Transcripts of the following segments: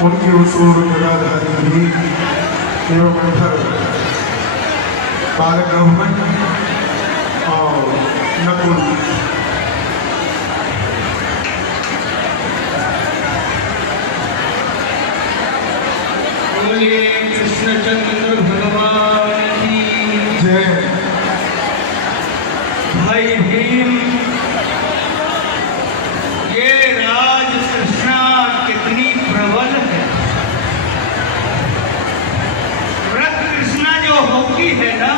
उनके उसूल जगाधारी एवं अंतर बालक और नकुल बोलिए कृष्णचंद्र भगवान की जय। भाई भीम, ये राज कृष्णा कितनी प्रबल है। व्रत कृष्णा जो होती है ना,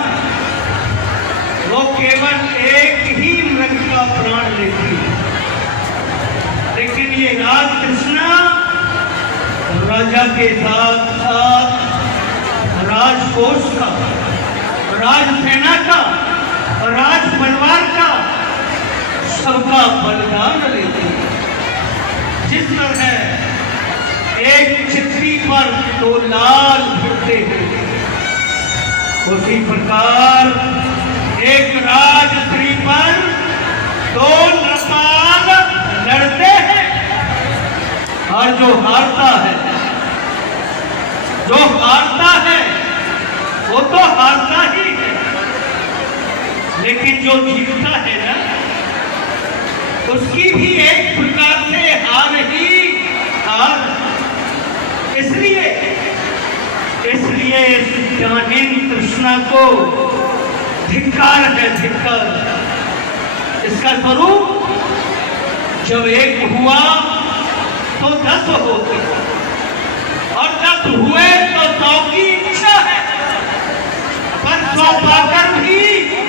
वो केवल एक ही मृग का प्राण लेती है, लेकिन ये राज कृष्णा राजा के साथ साथ राजकोष का, राजसेना का, राज परिवार का सबका बलिदान लेती है। जिस तरह एक चित्ती पर दो लाल भिड़ते हैं, उसी प्रकार एक राज स्त्री पर दो नरपाल लड़ते हैं, और जो हारता है वो तो हारता ही है, लेकिन जो जीतता है ना, उसकी भी एक प्रकार से हार ही हार। इसलिए ज्ञानहीन कृष्णा को धिक्कार है, धिक्कार। इसका स्वरूप जब एक हुआ तो 10 होते, और 10 हुए तो 100 की इच्छा है, पर 100 पाकर भी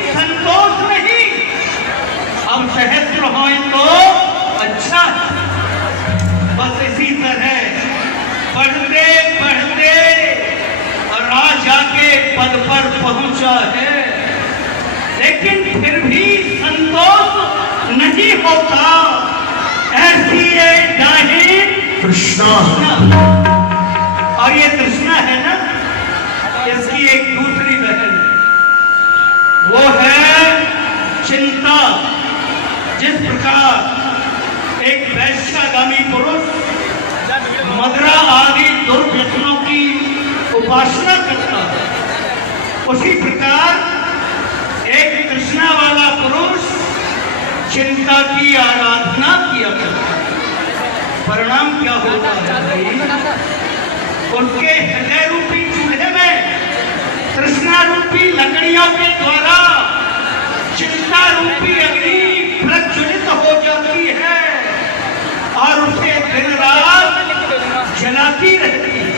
संतोष नहीं। अब सहस्त्र हो तो अच्छा है। बस इसी तरह बढ़ते बढ़ते राजा के पद पर पहुंचा है, लेकिन फिर भी संतोष नहीं होता। ऐसी एक दाहिन कृष्णा और ये कृष्णा है ना, इसकी एक दूसरी बहन वो है चिंता। जिस प्रकार एक वैश्यागामी पुरुष मदरा आदि दुर्व्यसनों की उपासना करता है, उसी प्रकार एक कृष्णा वाला पुरुष चिंता की आराधना किया करता है। परिणाम क्या होता है भाई? उनके हृदय रूपी चूल्हे में तृष्णा रूपी लकड़ियों के द्वारा चिंता रूपी अग्नि प्रज्वलित हो जाती है, और उसे दिन रात जलाती रहती है।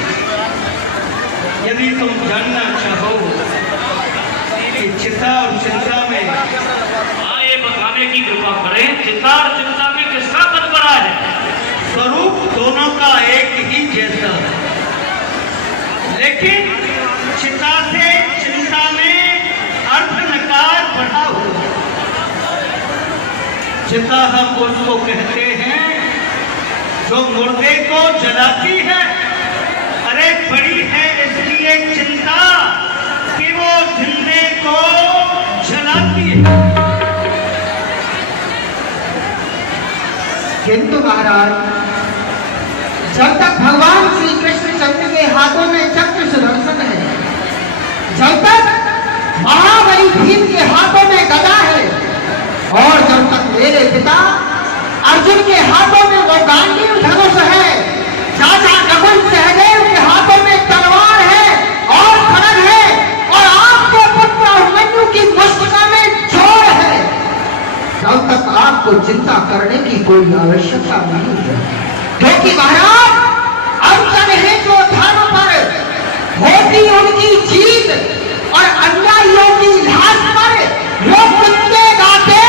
यदि तुम जानना चाहो कि चिता और चिंता में, ये बताने की कृपा करें, चिता और चिंता में किसका पद बड़ा है? स्वरूप दोनों का एक ही जैसा है, लेकिन चिता से चिंता में अर्थ नकार बढ़ा हुआ। चिता हम उसको कहते हैं जो मुर्दे को जलाती है। अरे बड़ी है इसलिए चिंता कि वो जिंदे को जलाती है। किंतु महाराज, जब तक भगवान श्री कृष्ण चंद्र के हाथों में चक्र सुदर्शन है, जब तक महाबली भीम के हाथों में गदा है, और जब तक मेरे पिता अर्जुन के हाथों में वो गांडीव धनुष है, चाचा नकुल सहदेव के हाथों में तलवार है और खड्ग है, और आपके पुत्र अभिमन्यु की मुष्टिका में जोर है, तब तक आपको चिंता करने की कोई आवश्यकता नहीं है। क्योंकि महाराज, अर्जुन है जो धर्म पर होती उनकी जीत, और अन्यायियों की लाश पर लोग कुत्ते गाते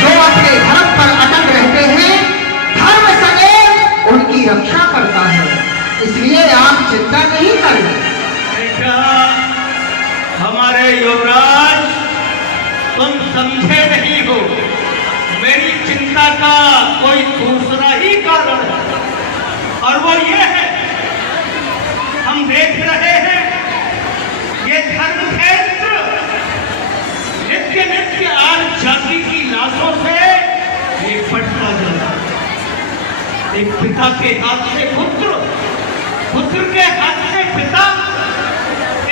जो अपने धर्म पर अटल रहते हैं, धर्म सदैव उनकी रक्षा करता है। इसलिए आप चिंता नहीं करें। बेटा, हमारे युवराज, तुम समझे नहीं हो। मेरी चिंता का कोई दूसरा ही कारण है, और वो ये है, हम देख रहे हैं ये धर्म क्षेत्र नित्य नित्य आज जाति की लाशों से ये फटता जाता है। एक पिता के हाथ से पुत्र, पुत्र के हाथ से पिता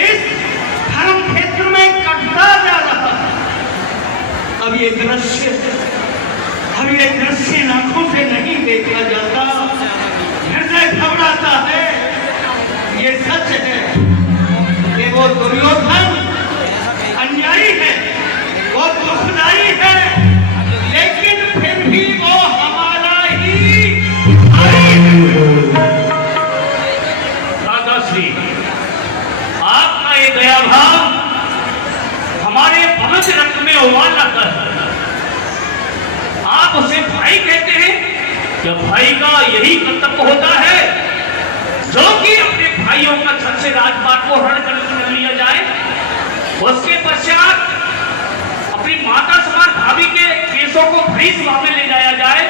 इस धर्म क्षेत्र में कटता जा रहा है। अब ये दृश्य आंखों से नहीं देखा जाता, हृदय घबराता है। ये सच है कि वो दुर्योधन अन्यायी है, वो दुखदाई है, लेकिन फिर भी वो हमारा ही भाई है। दादाश्री, आपका ये दया भाव हमारे पवित्र रक्त में उबाल लाता है। आप उसे भाई कहते हैं, क्या भाई का यही कर्तव्य होता है जो कि अपने भाइयों का छत से राजपाट को हरण कर लिया जाए, उसके पश्चात अपनी माता समान भाभी के केसों को भरी सभा में ले जाया जाए,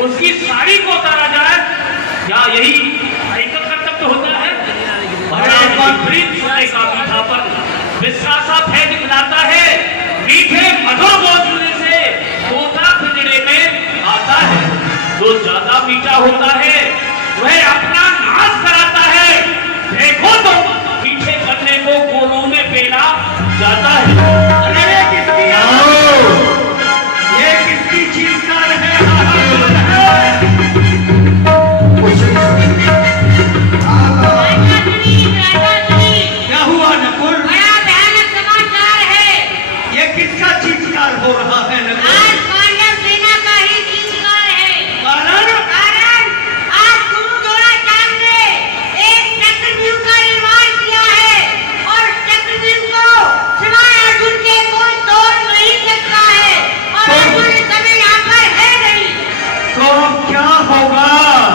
उसकी साड़ी को उतारा जाए, या यही भाई का कर्तव्य होता है? सोने का मीठापन विश्वासा फैज खिलाता है, मीठे मधुर बोलने से तोता पिंजरे में आता है। जो ज्यादा मीठा होता है वह अपना नाश कराता है। देखो तो मीठे करने को कोलों में पेला जाता है। अरे ये किसकी चीज का है? क्या हुआ नकुल? बड़ा भयानक समाचार है। ये किसका चीत्कार हो रहा है नकुल? आज पांडव सेना का ही चीत्कार है। कारण आज गुरु द्रोणाचार्य ने एक चक्रव्यूह का निर्माण किया है और चक्रव्यूह को सिवाय अर्जुन के कोई तोड़ नहीं सकता है, और अर्जुन इस समय यहाँ पर है नहीं। तो क्या होगा?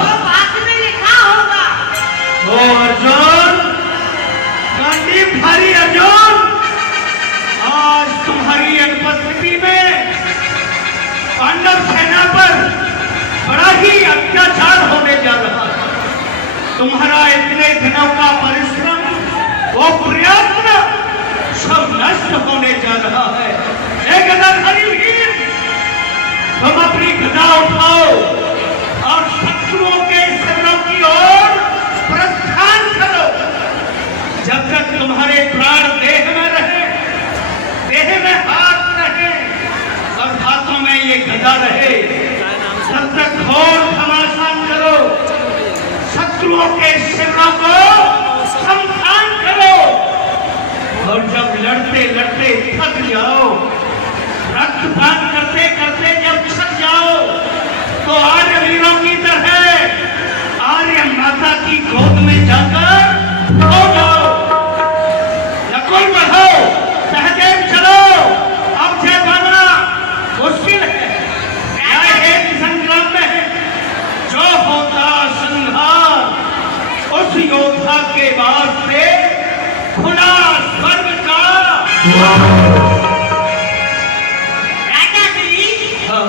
तो भाग्य में लिखा होगा। ओ अर्जुन, भारी अर्जुन, आज तुम्हारी अनुपस्थिति में पांडव सेना पर बड़ा ही अत्याचार होने जा रहा है। तुम्हारा इतने दिनों का परिश्रम, वो प्रयत्न सब नष्ट होने जा रहा है। एक गदाधारी वीर, तुम अपनी गदा उठाओ और शत्रुओं के शिविरों की ओर प्रस्थान करो। जब तक तुम्हारे प्राण देह में रहे, देह में हाथ रहे और हाथों में ये गदा रहे, तब तक घोर घमासान करो, शत्रुओं के शिविरों को संधान करो। और जब लड़ते लड़ते थक जाओ, रक्तपात करते करते जब थक जाओ, तो आर्य वीरों की तरह आर्य माता की गोद में जाकर हो जाओ। नकुल बढ़ो, सहदेव चलो, अब जय पाना मुश्किल है। न्याय एक संग्राम में है, जो होता संहार उस योद्धा के वास्ते खुला स्वर्ग का। राजा श्री, हाँ,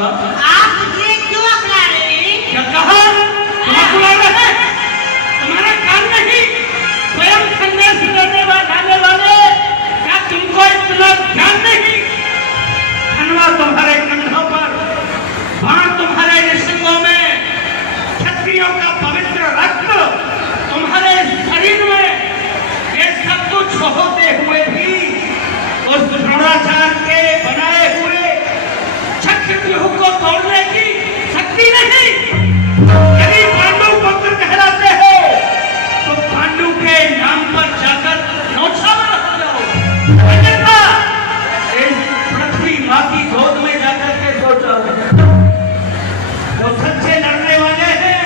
आप मुझे क्यों अकड़ा रहे हैं? क्या कहा? तुम बुला रहे? तुम्हारा काम नहीं स्वयं संदेश देने वाले, क्या तुमको इतना ध्यान नहीं? धनवा तुम्हारे कंधों पर, बाण तुम्हारे निशंगों में, क्षत्रियों का पवित्र रक्त तुम्हारे शरीर में, ये सब कुछ होते हुए भी उस द्रोणाचार्य के बनाए हुए चक्रव्यूह को तोड़ने की शक्ति नहीं। यदि पांडु पुत्र कहलाते हो तो पांडु के नाम पर जाकर नौछावर हो जाओ, अन्यथा इस पृथ्वी माँ की गोद में जाकर के सो जाओ। जो सच्चे लड़ने वाले हैं,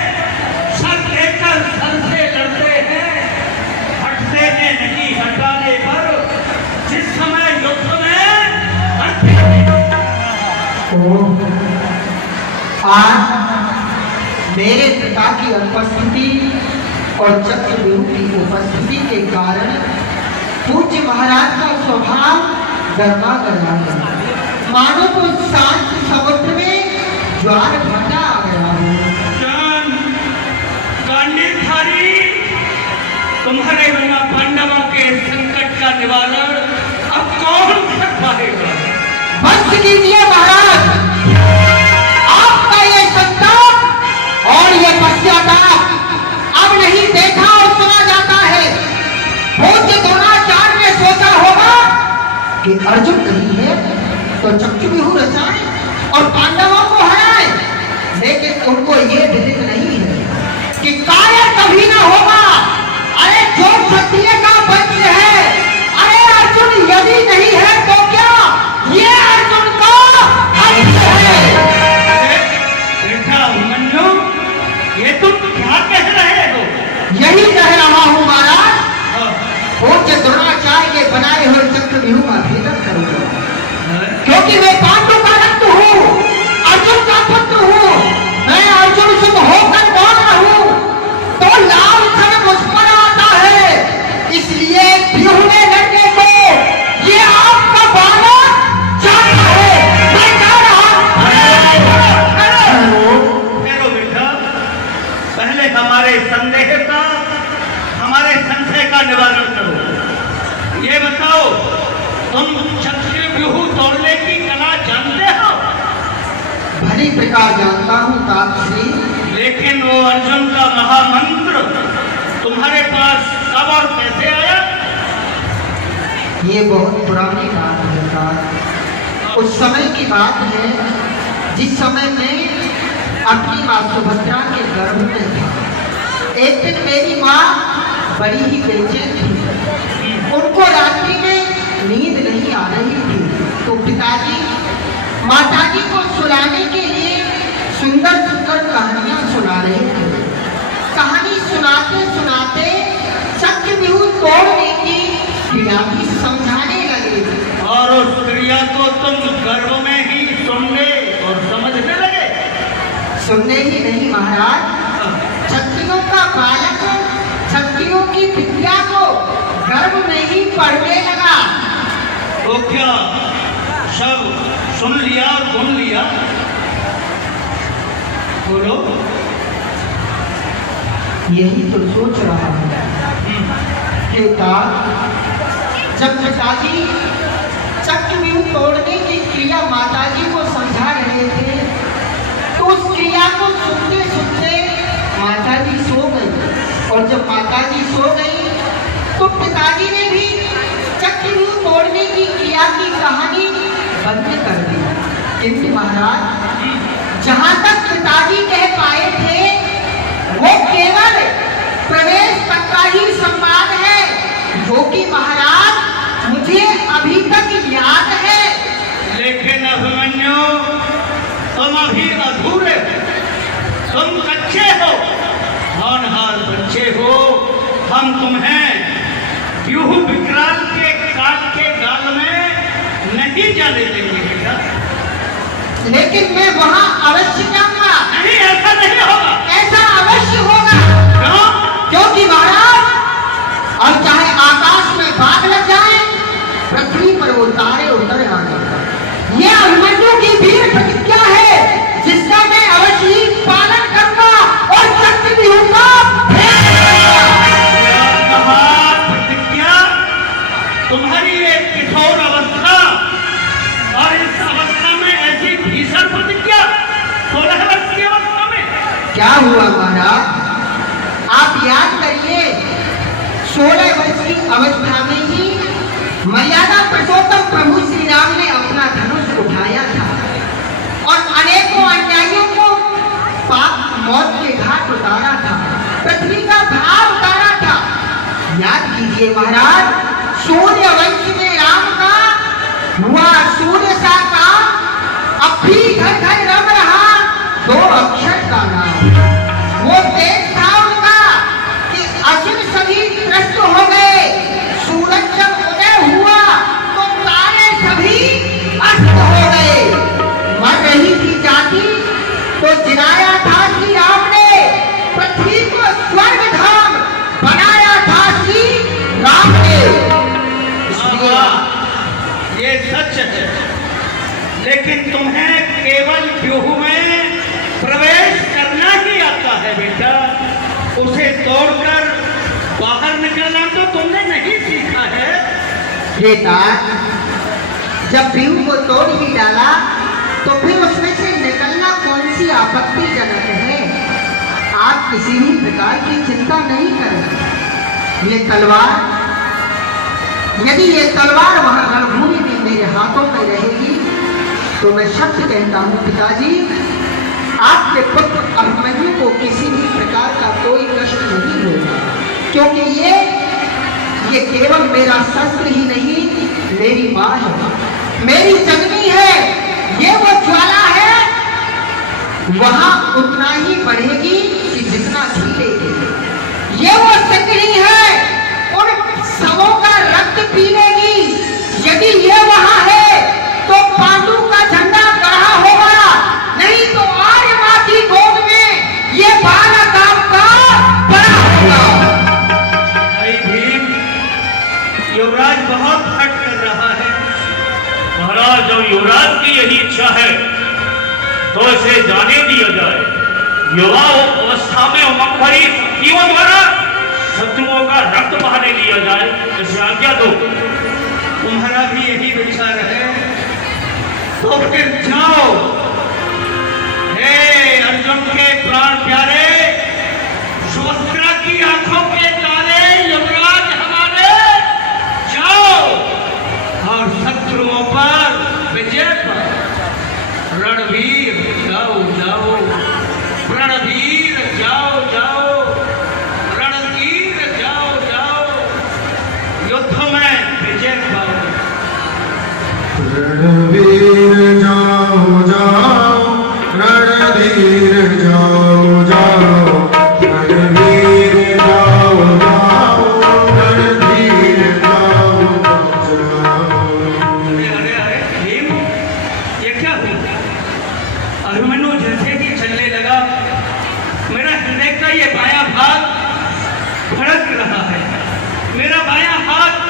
सर देकर सर से लड़ते हैं, हटते हैं नहीं, हटाने पर जिस समय युद्ध में हटते हैं। आज मेरे पिता की अनुपस्थिति और चक्रव्यूह की उपस्थिति के कारण पूज्य महाराज का स्वभाव गर्मा गया है, मानो तो शांत समुद्र में ज्वार भाटा आ गया हो। गांडीधारी, तुम्हारे बिना पांडवों के संकट का निवारण अब कौन कर पाएगा? बस कीजिए महाराज, आपका ये संताप और ये पश्चाताप कि अर्जुन नहीं है तो चक्रव्यूह रचाए और पांडवों को हराए, लेकिन उनको ये विदित नहीं है कि कार्य कभी ना होगा। अरे जो क्षत्रिय का वंश है, अरे अर्जुन यदि नहीं है तो क्या ये अर्जुन का अंश है। बेटा अभिमन्यु, ये तुम क्या कह रहे हो? यही कह रहा हूँ महाराज। पूज्य द्रोणाचार्य के बनाए हुए चक्रव्यूह का भेदन करूंगा, क्योंकि मैं पांडु का रक्त हूँ, अर्जुन का पुत्र हूँ, मैं अर्जुन सुख होकर बोल रहा हूँ तो लाल क्षण मुझ पर आता है, इसलिए व्यूह में लड़ने को ये आपका बालक चाहता है। मैं कह रहा हूँ ठहरो बेटा, पहले हमारे संदेह का, हमारे संशय का निवारण करो। ये बताओ, तुम चक्रव्यूह तोड़ने की कला जानते हो? भली प्रकार जानता हूँ तापसी, लेकिन वो अर्जुन का महामंत्र तुम्हारे पास कब और कैसे आया? ये बहुत पुरानी बात है तात। उस समय की बात है जिस समय मैं अपनी माँ सुभद्रा के गर्भ में था। एक दिन मेरी माँ बड़ी ही बेचैन थी, उनको रात्रि में नींद नहीं आ रही थी, तो पिताजी माताजी को सुलाने के लिए सुंदर सुंदर कहानियां सुना रहे थे। कहानी सुनाते सुनाते चक्रव्यूह तोड़ने की क्रिया भी समझाने लगे और उस क्रिया को तुम गर्भ में ही सुनने और समझने लगे? सुनने ही नहीं महाराज, क्षत्रियों का बालक क्षत्रियों की विद्या को गर्भ में ही पढ़ने लगा। तो क्या सब सुन लिया और सुन लिया? बोलो। यही तो सोच रहा हूँ कि जब पिताजी चक्रव्यूह तोड़ने की क्रिया माताजी को समझा रहे थे, तो उस क्रिया को सुनते सुनते माताजी सो गई, और जब माताजी सो गई तो पिताजी ने भी चक्रव्यूह तोड़ने की क्रिया की कहानी बंद कर दी। किंतु महाराज, जहां तक पिताजी कह पाए थे वो केवल प्रवेश तक का ही संवाद है, जो कि महाराज मुझे अभी तक याद है। लेकिन अभिमन्यु, तुम अभी अधूरे हो, तुम कच्चे हो, होनहार बच्चे हो। हम तुम्हें व्यूह विकराल के काल के गाल में नहीं जाने देंगे बेटा। लेकिन मैं वहां अवश्य जाऊंगा। नहीं, ऐसा नहीं होगा। ऐसा अवश्य होगा। क्यों? क्योंकि महाराज, अब चाहे आकाश में बाग लग जाए, पृथ्वी पर वो तारे उतर आए, ये अभिमन्यु की वीर प्रतिज्ञा है, जिसका मैं अवश्य ही पालन करूंगा और चक्रव्यूह का भेद करूंगा। प्रतिज्ञा? तुम्हारी एक किशोर अवस्था, और इस अवस्था में ऐसी भीषण प्रतिज्ञा 16 वर्ष की अवस्था में? क्या हुआ महाराज, आप याद करिए, 16 वर्ष की अवस्था में ही मर्यादा पुरुषोत्तम प्रभु श्री राम ने अपना धनुष उठाया था और अनेकों अन्यायियों को पाप मौत के घाट उतारा था, पृथ्वी का भार उतारा था। याद कीजिए महाराज, सूर्य वंश में राम का हुआ सूर्य सा का अब भी घर घर रम रहा 2 अक्षर का नाम। वो तेज था उनका कि असुर सभी त्रस्त हो गए, सूरज जब उदय हुआ तो तारे सभी अस्त हो गए। मर रही थी जाति तो जिनाया था श्री राम ने, पृथ्वी को स्वर्ग धाम बनाया था श्री राम ने। ये सच है, लेकिन तुम्हें केवल व्यूह में प्रवेश करना ही आता है बेटा। उसे तोड़कर बाहर निकलना तो तुमने नहीं सीखा है। बेटा, जब व्यूह को तोड़ ही डाला तो फिर उसमें से निकलना कौन सी आपत्तिजनक है। आप किसी भी प्रकार की चिंता नहीं करें। ये तलवार यदि ये तलवार वहां रणभूमि में मेरे हाथों में रहेगी तो मैं सत्य कहता हूं पिताजी, आपके पुत्र अभिमन्यु को किसी भी प्रकार का कोई कष्ट नहीं होगा, क्योंकि ये केवल मेरा शस्त्र ही नहीं, मेरी मां है, मेरी जननी है। ये वो ज्वाला है, वहां उतना ही बढ़ेगी कि जितना झीलेगी। ये वो सकरी है, उन सबों का रक्त पी लेगी। यदि ये वहां है तो पांडु का झंडा गढ़ा होगा, नहीं तो आर्य मां की गोद में ये बालक आपका बड़ा होगा। भाई भीम, युवराज बहुत हट कर रहा है। महाराज, जब युवराज की यही इच्छा है तो इसे जाने दिया जाए। युवा अवस्था में उमंग भरी शक्तियों द्वारा शत्रुओं का रक्त बहाने दिया जाए, इसे आज्ञा दो। तुम्हारा भी यही विचार है तो फिर जाओ। हे अर्जुन के प्राण प्यारे, सुभद्रा की आंखों के तारे, युवराज हमारे, जाओ और शत्रुओं पर विजय पाओ। रणवीर जाओ जाओ, रणवीर जाओ जाओ, रणवीर जाओ जाओ, युद्ध में विजय पाओ। रणवीर जाओ जाओ, रणधीर जाओ जाओ, रणवीर जाओ जाओ, रणधीर जाओ जाओ। अरे अरे अरे भीम, ये क्या हुआ? अभिमन्यु जैसे ही चलने लगा, मेरा हृदय का ये बायां भाग भड़क रहा है, मेरा बायां हाथ